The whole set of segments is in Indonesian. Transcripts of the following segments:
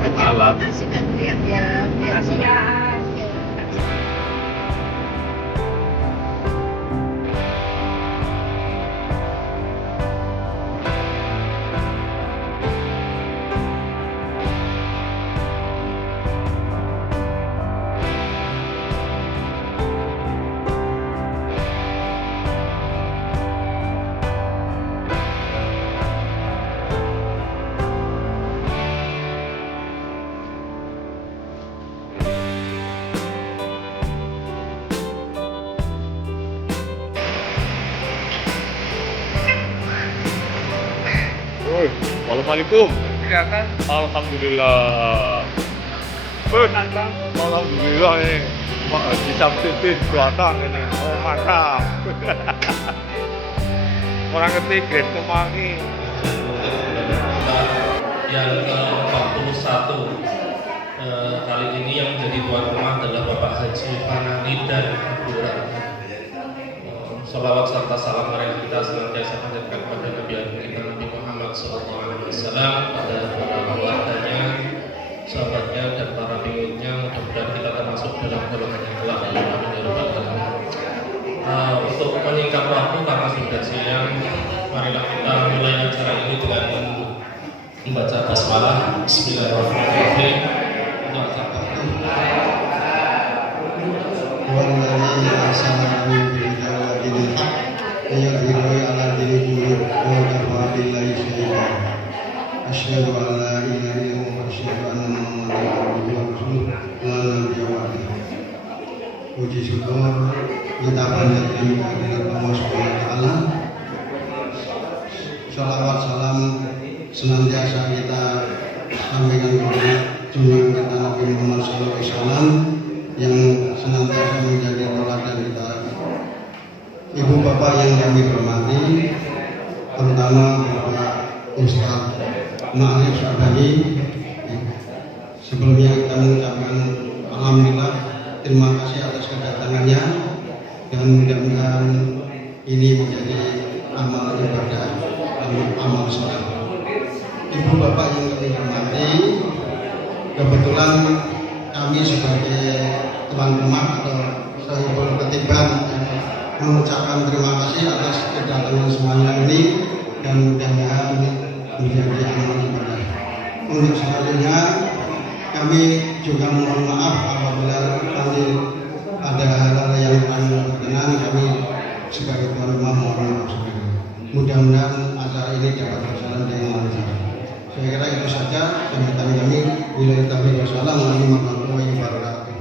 Malam. Woi, Assalamualaikum. Ya kan? Alhamdulillah. Alhamdulillah nih. Mak Haji Samsudin datang ini. Oh mantap. Orang ngerti grade kemangi. Yang ke-41 kali ini yang menjadi tuan rumah adalah Bapak Haji Fanani dan Ibu Ratna. Salawat serta salam mari kita senantiasa panjatkan kepada Nabi kita Nabi Muhammad SAW, pada para keluarganya, sahabatnya dan para pengikutnya. Mudah-mudahan kita termasuk dalam golongan yang telah untuk menyingkat waktu karena sudah siang, marilah kita mulai acara ini dengan membaca basmalah. Bismillahirrahmanirrahim. Asyhadu an la ilaha illallah wa asyhadu anna Muhammadan abduhu wa rasuluh la nabiyya ba'dahu. Puji syukur kita panjatkan kehadirat Allah Subhanahu wa taala. Shalawat salam senantiasa kita sampaikan kepada junjungan kita Nabi Muhammad SAW yang senantiasa menjadi teladan kita. Ibu bapak yang kami hormati, terutama Bapak Ustaz Ma'arif Syabani, sebelumnya kita mengucapkan alhamdulillah, terima kasih atas kedatangannya dan mudah-mudahan ini menjadi amal ibadah, amal soleh. Ibu bapak yang kami hormati, kebetulan kami sebagai tuan rumah atau sahibul ketiban mengucapkan terima kasih atas kedatangan semuanya ini dan mudah-mudahan menjadi amal ibadah. Untuk selanjutnya kami juga mohon maaf apabila nanti ada hal-hal yang kurang berkenan, kami sebagai tuan rumah mohon maaf sekali. Mudah-mudahan acara ini dapat berjalan dengan lancar. Saya kira itu saja sambutan kami. Wabillahi taufiq warahmatullahi wabarakatuh.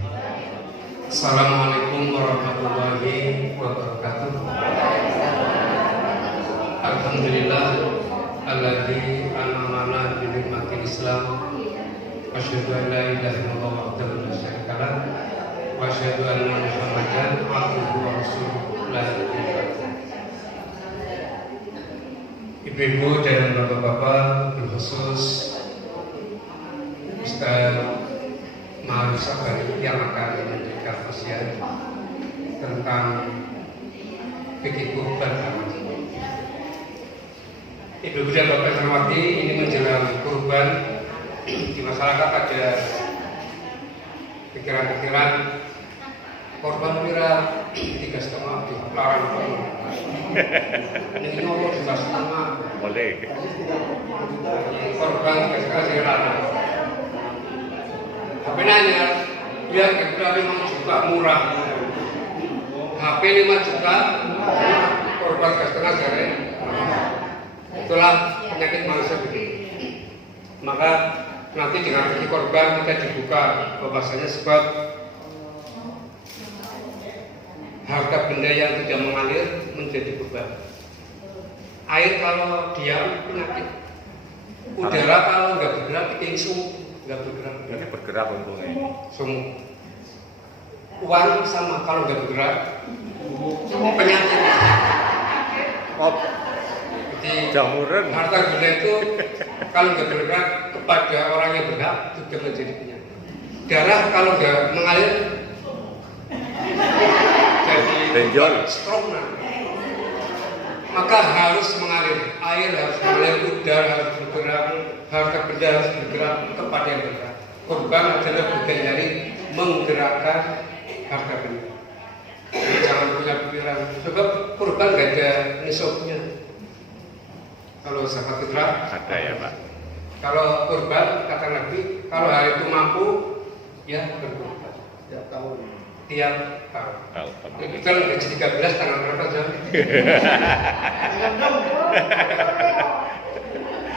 Assalamualaikum warahmatullahi wabarakatuh. Alhamdulillah alladzi an'amana bi nikmatil Islam. Asyhadu an la ilaha illallah wahdahu la syarika lah wa asyhadu anna Muhammadan abduhu wa rasuluh la ilaha illallah. Ibu-ibu dan bapak-bapak, berkhusus Ustaz Ma'arif Syabani yang akan memberikan wasiat tentang fikih kurban. Ibu dan bapak yang hormati, ini menjelang kurban di masyarakat ada pikiran-pikiran korban kira 3,5 dilarang ini nomor 3,5 Boleh. korban 3,5 dilarang. Tapi nanya, biar kita 5 juta murah, HP 5 juta, korban 3,5 jari. Itulah penyakit manusia begini. Maka nanti dengan fikih korban kita dibuka bahwasanya sebab harta benda yang tidak mengalir menjadi korban. Air kalau diam penyakit. Udara kalau nggak bergerak bikin sumuk, nggak bergerak. Ini bergerak untungnya. Sumuk. Uang sama kalau nggak bergerak penyakit. Oh, Jadi jamuran. harta benda itu kalau nggak bergerak kepada orang yang berhak juga menjadi penyakit. Darah kalau nggak mengalir jadi Benjol. stroke. Maka harus mengalir, air harus mengalir, udara harus bergerak, harta benda harus bergerak kepada yang bergerak. kurban adalah bagian dari menggerakkan harta benda. Jadi jangan punya pikiran, sebab kurban gak ada nisabnya. Kalau zakat fitrah Ada ya Pak. kalau kurban kata Nabi, kalau hari itu mampu ya berkurban tiap tahun. Kebetulan gaji 13 tanggal berapa jam?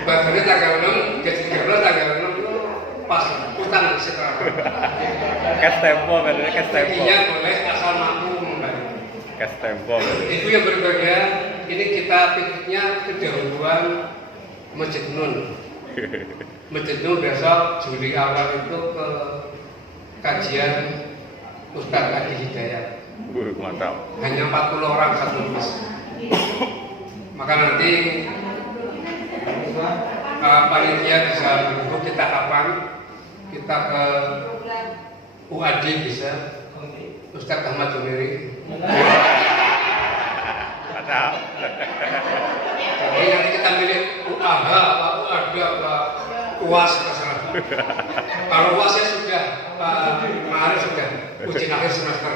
Bagiannya tanggal 6, gaji 13 tanggal 6 itu pas utang sekarang. Cash tempo katanya, cash tempo. Gajinya boleh asal mampu membayar. Cash tempo. Itu yang berbeda. Ini kita pikirnya kedahuluan Masjid Nun. Masjid Nun besok Juli awal itu ke kajian Ustadz Adi Hidayat. Mantap. Hanya 40 orang satu bus. Maka nanti panitia bisa menunggu kita kapan kita ke UAD bisa Ustadz Ahmad Jumeri. Mantap. Jadi nanti kita milih UAH apa UAD apa UAS terserah. Kalau UASnya sudah kemarin sudah ujian akhir semester.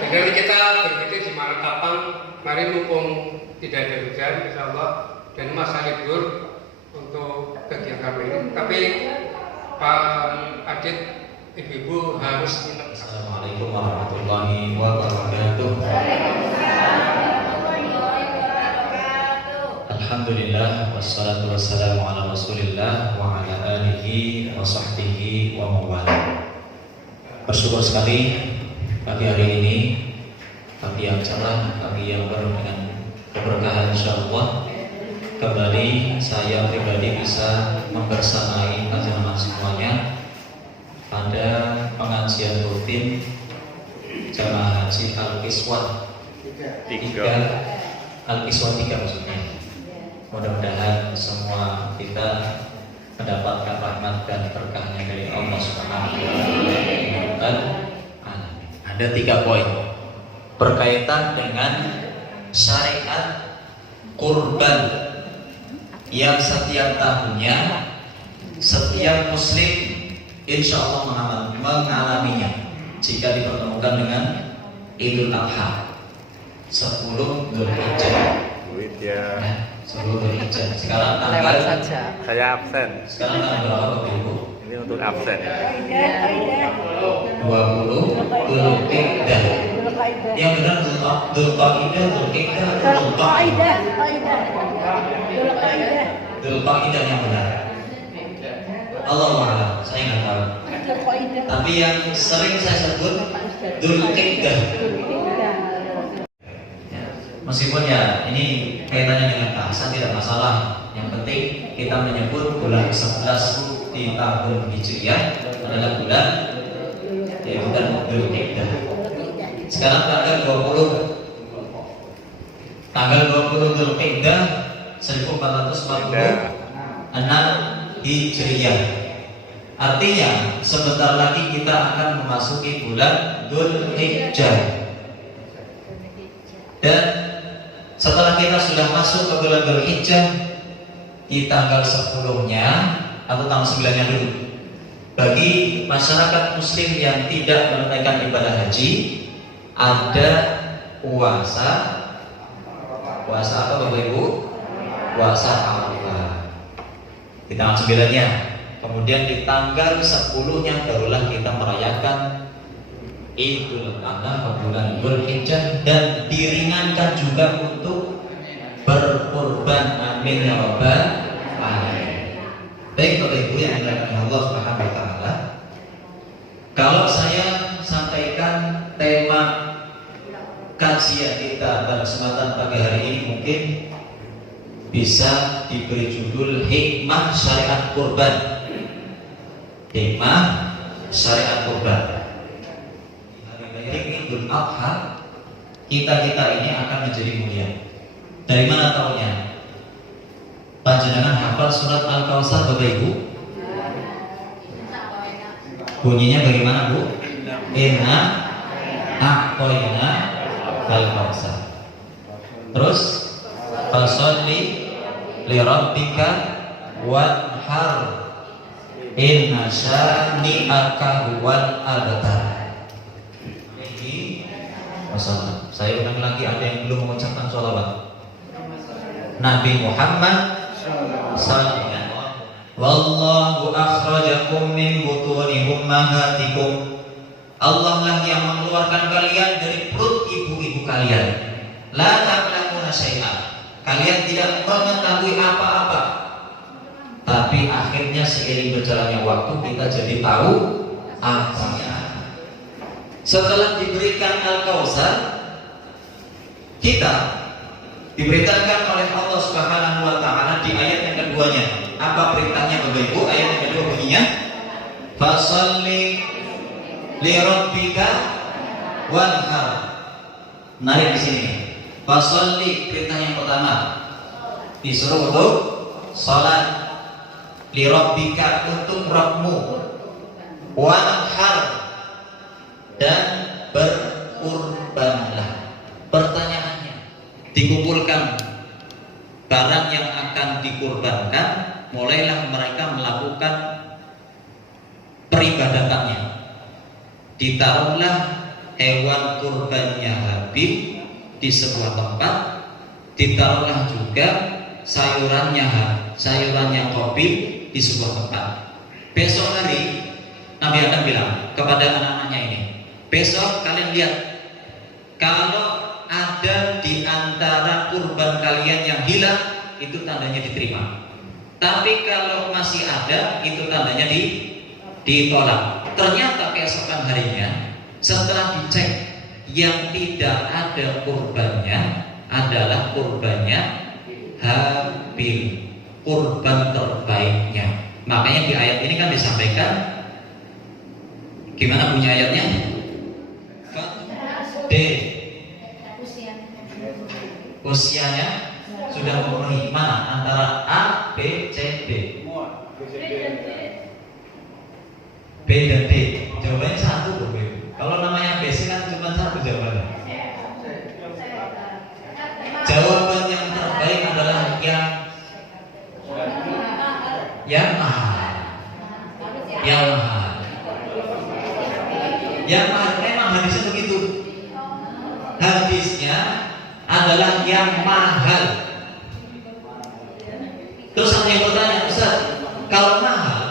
Jadi nanti kita berpikir di mana kapan. Mari mumpung tidak ada hujan, insya Allah, dan masa libur untuk kegiatan ini. Tapi Pak Adit, ibu-ibu harus ingat. Assalamualaikum warahmatullahi wabarakatuh. Alhamdulillah wassalatu wassalamu ala Rasulillah wa ala alihi wa sahbihi wa mawala. Bersyukur sekali pagi hari ini, pagi yang cerah, pagi yang penuh dengan keberkahan insyaallah. Kembali saya pribadi bisa membersamai teman-teman semuanya pada pengajian rutin Jamaah Haji Al-Kiswah 3 Al-Kiswah 3 maksudnya. Mudah-mudahan semua kita mendapatkan rahmat dan berkahnya dari Allah Subhanahu wa taala. Ada 3 poin berkaitan dengan syariat kurban yang setiap tahunnya setiap muslim insya Allah mengalaminya jika dipertemukan dengan Idul Adha 10 Dzulhijjah. Ya. 10 Dzulhijjah. Sekarang tanggal Saya absen. sekarang tanggal berapa Ibu? Ini untuk absen. 20 Dzulhijjah. Yang benar Dzulqa'dah, Dzulhijjah, Dzulqa'dah yang benar. Allah a'lam, saya nggak tahu. Tapi yang sering saya sebut Dzulhijjah. Meskipun ya ini kaitannya dengan bahasa tidak masalah. Yang penting kita menyebut bulan 11 di tahun Hijriah adalah bulan yaitu kan Dzulhijjah. Sekarang tanggal 20 Dzulhijjah 1446 Hijriah. Artinya sebentar lagi kita akan memasuki bulan Dzulhijjah. Dan setelah kita sudah masuk ke bulan Dzulhijjah di tanggal 10-nya atau tanggal 9-nya dulu, bagi masyarakat muslim yang tidak menunaikan ibadah haji ada puasa apa Bapak Ibu? Puasa Arafah di tanggal 9-nya. Kemudian di tanggal 10-nya barulah kita merayakan Idul Adha bulan Dzulhijjah dan diringankan juga untuk berkurban. Amin ya rabbal alamin. Baik Bapak Ibu yang dimuliakan Allah Subhanahu wa taala. Kalau saya sampaikan tema kajian kita pada kesempatan pagi hari ini mungkin bisa diberi judul Hikmah Syariat Kurban. Hikmah Syariat Kurban. Idul Adha kita ini akan menjadi mulia. Dari mana tahunya? Panjenengan hafal surat Al-Kautsar Bapak Ibu? Bunyinya bagaimana Bu? Inna a'toina Al-Kautsar. Terus fasholli li rabbika wanhar. Inna syani'aka huwal abtar. Masalah. Saya ulang lagi, ada yang belum mengucapkan sholawat. Nabi Muhammad sallallahu. Wallahu akhrajakum min butuni ummahatikum. Allah lah yang mengeluarkan kalian dari perut ibu-ibu kalian. La ta'lamuna syai'an. Kalian tidak mengetahui apa-apa. Tapi akhirnya seiring berjalannya waktu kita jadi tahu artinya. Setelah diberikan Al-Kautsar, kita diberitakan oleh Allah Subhanahu wa taala di ayat yang keduanya. Apa perintahnya Bapak Ibu? Ayat yang kedua bunyinya, "Fasholli li rabbika wanhar." Narik di sini. Fasholli, perintah yang pertama. Disuruh untuk salat, li rabbika, untuk Rabbmu, wanhar, dan berkurbanlah. Pertanyaannya, dikumpulkan barang yang akan dikurbankan, mulailah mereka melakukan peribadatannya. Ditaruhlah hewan kurbannya habib di sebuah tempat, ditaruhlah juga sayurannya qabil di sebuah tempat. Besok hari Nabi akan bilang kepada anak-anaknya ini, besok kalian lihat, kalau ada di antara kurban kalian yang hilang, itu tandanya diterima. Tapi kalau masih ada, itu tandanya ditolak. Ternyata keesokan harinya, setelah dicek, yang tidak ada kurbannya adalah kurbannya Habil, kurban terbaiknya. Makanya di ayat ini kan disampaikan, gimana bunyi ayatnya? D. Usianya sudah memenuhi mana antara A, B, C, D? B dan D. Jawabannya satu loh, B. Kalau namanya B kan cuma satu jawabannya. Jawaban yang terbaik adalah yang mahal. Yang mahal memang hadisnya begitu. Hadisnya adalah yang mahal. Terus ada yang bertanya, Ustaz, kalau mahal,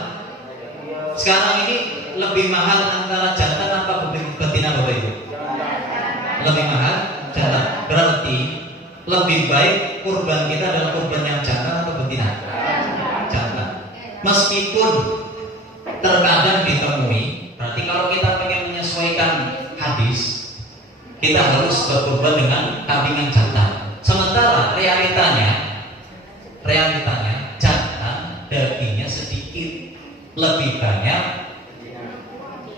sekarang ini lebih mahal antara jantan apa betina Bapak Ibu? Lebih mahal jantan. Berarti lebih baik kurban kita adalah kurban yang jantan atau betina? Jantan. Meskipun terkadang ditemui, berarti kalau kita pengen menyesuaikan hadis, kita harus berkurban dengan kambing yang jantan. Sementara realitanya jantan dagingnya sedikit, lebih banyak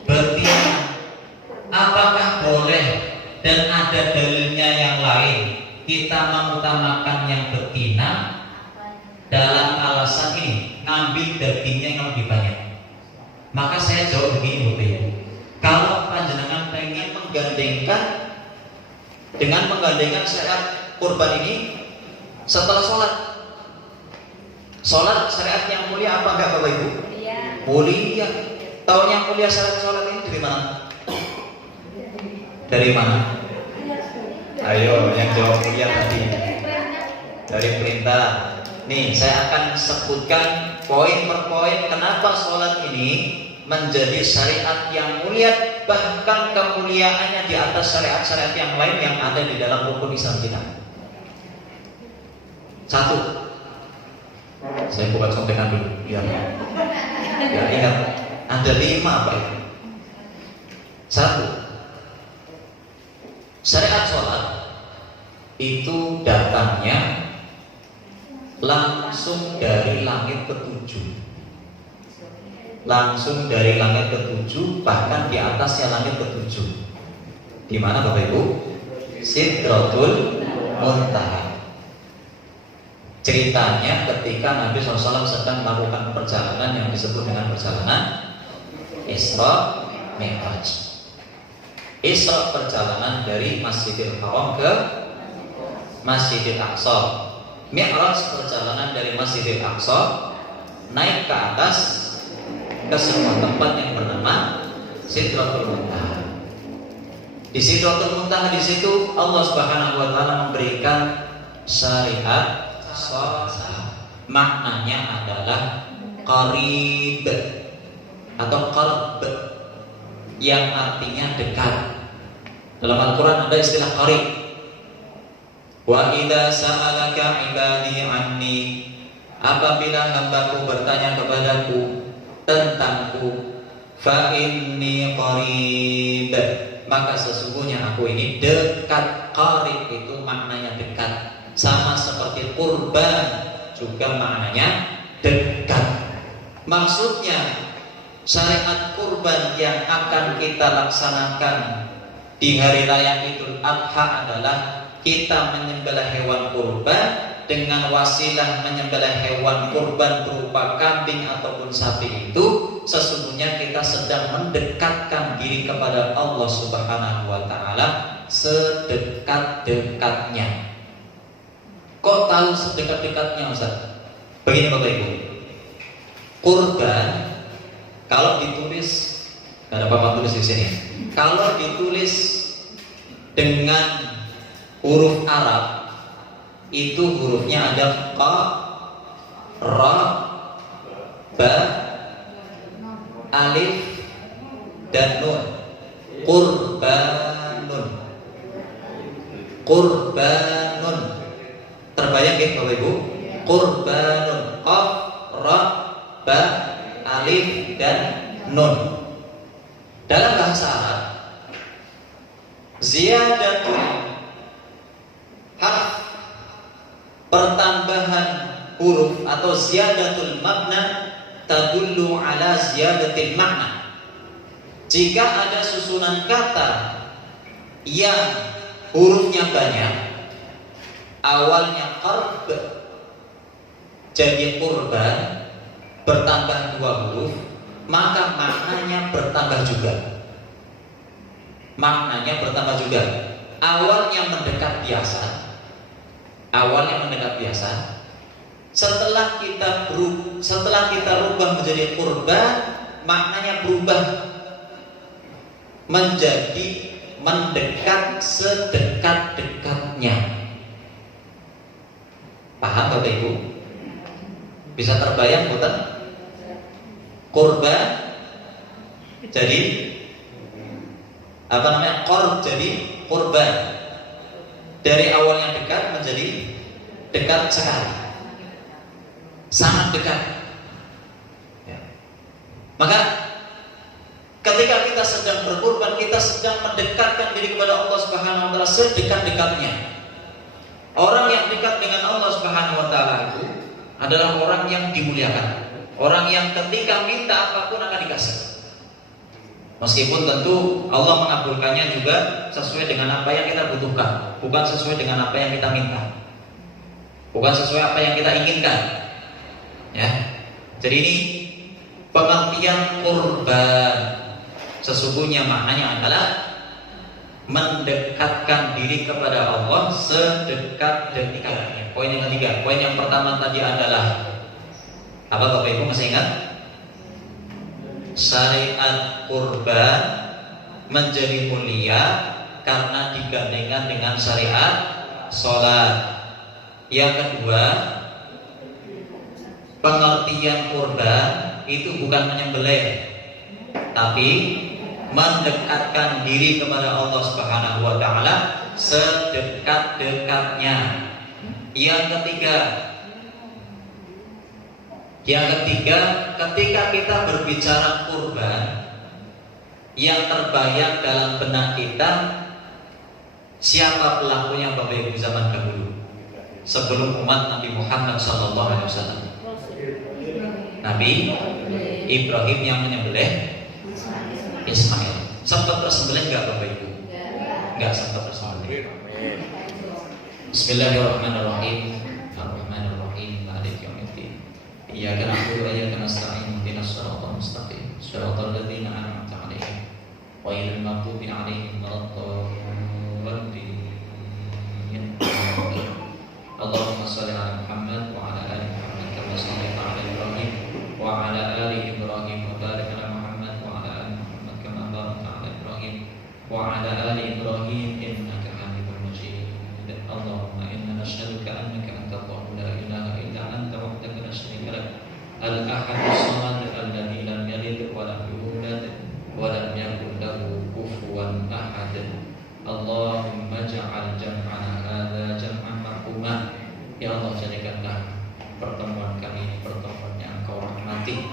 betina. Apakah boleh dan ada dalilnya yang lain kita mengutamakan yang betina dalam alasan ini, ngambil dagingnya yang lebih banyak? Maka saya jawab begini Bapak Ibu, kalau panjenengan pengen menggandengkan syariat kurban ini setelah sholat syariat yang mulia apa enggak Bapak Ibu? Mulia. Tahu yang mulia syariat sholat ini dari mana? Dari mana? Ayo yang jawab mulia tadi. Dari perintah. Nih saya akan sebutkan poin per poin kenapa sholat ini menjadi syariat yang mulia, bahkan kemuliaannya di atas syariat-syariat yang lain yang ada di dalam rukun Islam kita. Satu, saya buka contekan dulu, biar ingat ada 5 Pak. Satu, syariat sholat itu datangnya langsung dari langit ketujuh, bahkan di atasnya langit ketujuh. Di mana Bapak Ibu? Sidratul Muntaha. Ceritanya ketika Nabi SAW sedang melakukan perjalanan yang disebut dengan perjalanan Isra Mi'raj. Isra perjalanan dari Masjidil Haram ke Masjidil Aqsa. Mi'raj perjalanan dari Masjidil Aqsa naik ke atas ke sebuah tempat yang bernama Sidratul Muntaha. Di Sidratul Muntaha di situ Allah Subhanahu wa taala memberikan syariat shalah. Maknanya adalah qarib atau qarb yang artinya dekat. Dalam Al-Quran ada istilah qarib. Wa idza sa'alaka ibadi anni, apabila hambaku bertanya kepadaku tentangku, fa inni qarib, maka sesungguhnya aku ini dekat. Qarib itu maknanya dekat, sama seperti kurban juga maknanya dekat. Maksudnya syariat kurban yang akan kita laksanakan di hari raya Idul Adha adalah kita menyembelih hewan kurban dengan wasilah menyembelih hewan kurban berupa kambing ataupun sapi itu sesungguhnya kita sedang mendekatkan diri kepada Allah Subhanahu wa taala sedekat-dekatnya. Kok tahu sedekat-dekatnya, Ustaz? Begini Bapak Ibu. Kurban kalau ditulis, ada Bapak tulis di sini. Kalau ditulis dengan huruf Arab itu hurufnya ada qa, ra, ba, alif dan nun. Qurbanun. Qurbanun. Terbayang ya Bapak Ibu? Qurbanun. Qaf, ra, ba, alif dan nun. Dalam bahasa Arab, ziyadatul harf, pertambahan huruf atau ziyadatul makna tadullu ala ziyadatil makna. Jika ada susunan kata yang hurufnya banyak, awalnya qarb jadi kurban, bertambah 2 huruf, maka maknanya bertambah juga. Maknanya bertambah juga. Awalnya mendekat biasa. Setelah kita rubah menjadi kurban, maknanya berubah menjadi mendekat sedekat-dekatnya. Paham Bapak Ibu? Bisa terbayang bukan? Kurban jadi qurb jadi kurban. Dari awalnya dekat menjadi dekat sekali, sangat dekat ya. Maka ketika kita sedang berkurban, kita sedang mendekatkan diri kepada Allah Subhanahu wa taala sedekat-dekatnya. Orang yang dekat dengan Allah Subhanahu wa taala itu adalah orang yang dimuliakan. Orang yang ketika minta apapun akan dikasih. Meskipun tentu Allah mengabulkannya juga sesuai dengan apa yang kita butuhkan, bukan sesuai dengan apa yang kita minta, bukan sesuai apa yang kita inginkan. Ya, jadi ini pengertian kurban. Sesungguhnya maknanya adalah mendekatkan diri kepada Allah sedekat-dekatnya. Poin yang ketiga. Poin yang pertama tadi adalah apa Bapak Ibu masih ingat? Syariat kurban menjadi mulia karena digandengkan dengan syariat sholat. Yang kedua, pengertian kurban itu bukan menyembelih, tapi mendekatkan diri kepada Allah Subhanahu wa taala sedekat-dekatnya. Yang ketiga, ketika kita berbicara kurban, yang terbayang dalam benak kita siapa pelakunya Bapak Ibu zaman dahulu sebelum umat Nabi Muhammad SAW? Nabi Ibrahim yang menyembelih Ismail. Sempat tersembelih enggak Bapak Ibu? Enggak sempat tersembelih. Bismillahirrahmanirrahim. Ar-Rahmanir-Rahim. Maliki yaumiddin. Iyyaka na'budu wa iyyaka nasta'in. Ihdinas siratal mustaqim. Shiratal ladzina an'amta 'alaihim ghairil maghdubi 'alaihim waladdallin. Allahumma shalli 'ala Muhammad wa 'ala ali Muhammad kama shallaita 'ala Ibrahim wa 'ala ali Ibrahim wa barik إبراهيم إنك حميد مجيد اللهم إنا نشهدك أنك أنت الله لا إله إلا أنت وحدك لا شريك لك الأحد الصمد الذي لم يلد ولم يولد ولم يكن له كفوا أحد اللهم اجعل جمعنا هذا جمعا مرحوما. Ya Allah, jadikanlah pertemuan kami ini pertemuan yang Engkau rahmati,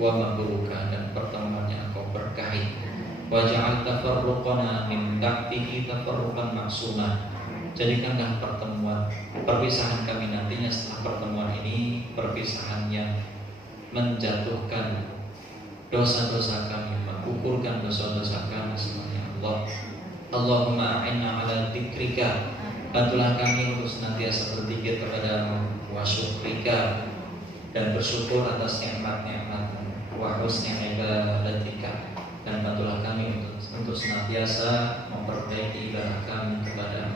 wa mabruka, dan pertemuan yang Engkau berkahi. Wa ja'al tafarruqana min ba'dihi tafarruqan ma'suma. Jadikanlah perpisahan kami nantinya setelah pertemuan ini perpisahan yang menjatuhkan dosa-dosa kami, mengukurkan dosa-dosa kami semuanya. Allahumma a'inna ala dzikrika, bantulah kami untuk senantiasa berzikir kepadamu, wa syukrika, dan bersyukur atas nikmat-nikmat-Mu, wa husni ibadatika, dan bantulah kami untuk senantiasa memperbaiki ibadah kami kepadamu.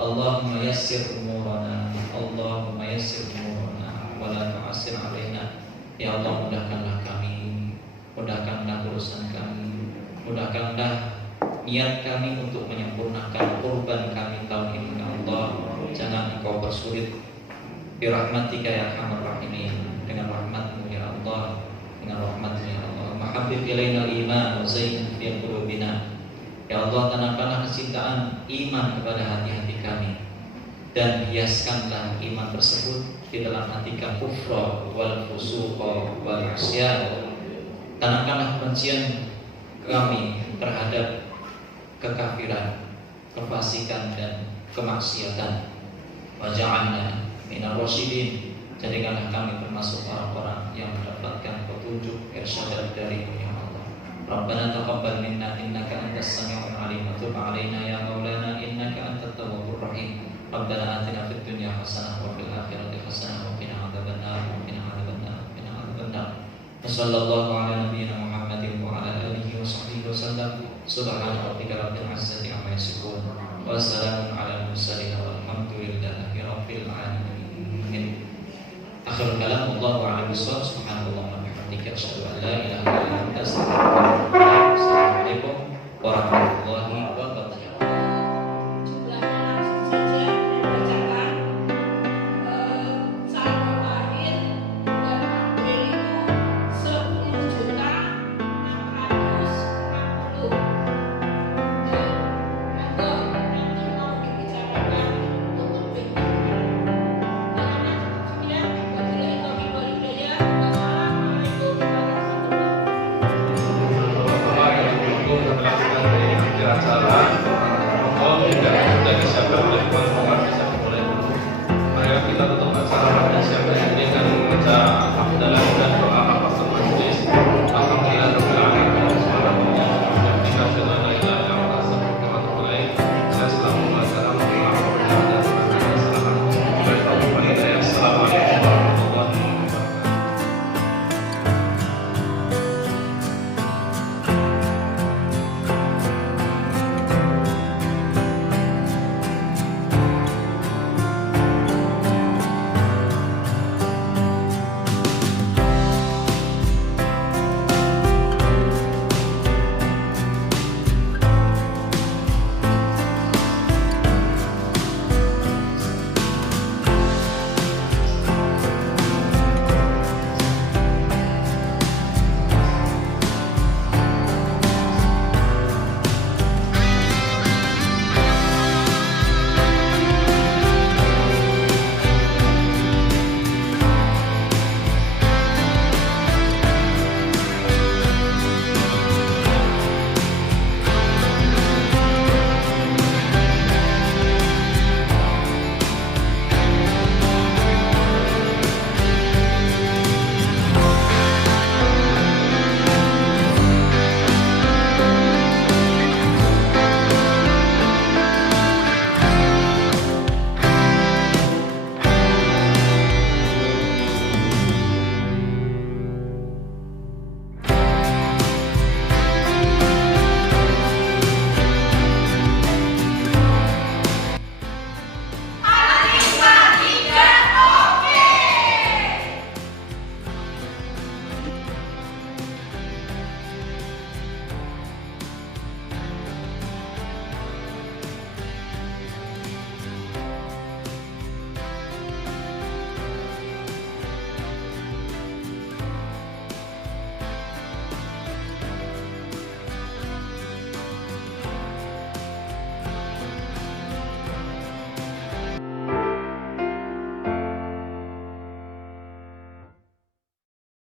Allahumma yassir umurana, Allahumma yassir umurana, wa la tu'assir alaina. Ya Allah, mudahkanlah kami, mudahkanlah urusan kami, mudahkanlah niat kami untuk menyempurnakan kurban kami tahun ini. Ya Allah, jangan Engkau bersulit. Birahmatika ya arhamar rahimin, dengan rahmat-Mu ya Allah, dengan rahmat-Mu ya Allah. Mahabbib ilaina al-iman wa zayyinhu fi qulubina. Ya Allah, tanamkanlah kecintaan iman kepada hati-hati kami, dan hiaskanlah iman tersebut di dalam hati kami kufra wal fusuqa wal isyan. Tanamkanlah kebencian kami terhadap kekafiran, kefasikan, dan kemaksiatan. Waja'alna minar rasyidin, jadikanlah kami termasuk orang-orang yang mendapatkan petunjuk irsyad dari-Mu ya Allah. Rabbana taqabbal minna innaka antas sami'ul alim wa tub 'alaina ya maulana innaka antat tawwabur rahim. Rabbana atina fid dunya hasanah wa fil akhirati hasanah wa qina adzabannar wa qina adzabannar wa qina adzabannar. Sallallahu ala nabiyyina Muhammadin wa ala alihi wa sahbihi wa sallam. Subhana rabbika rabbil izzati amma yasifun wa salamun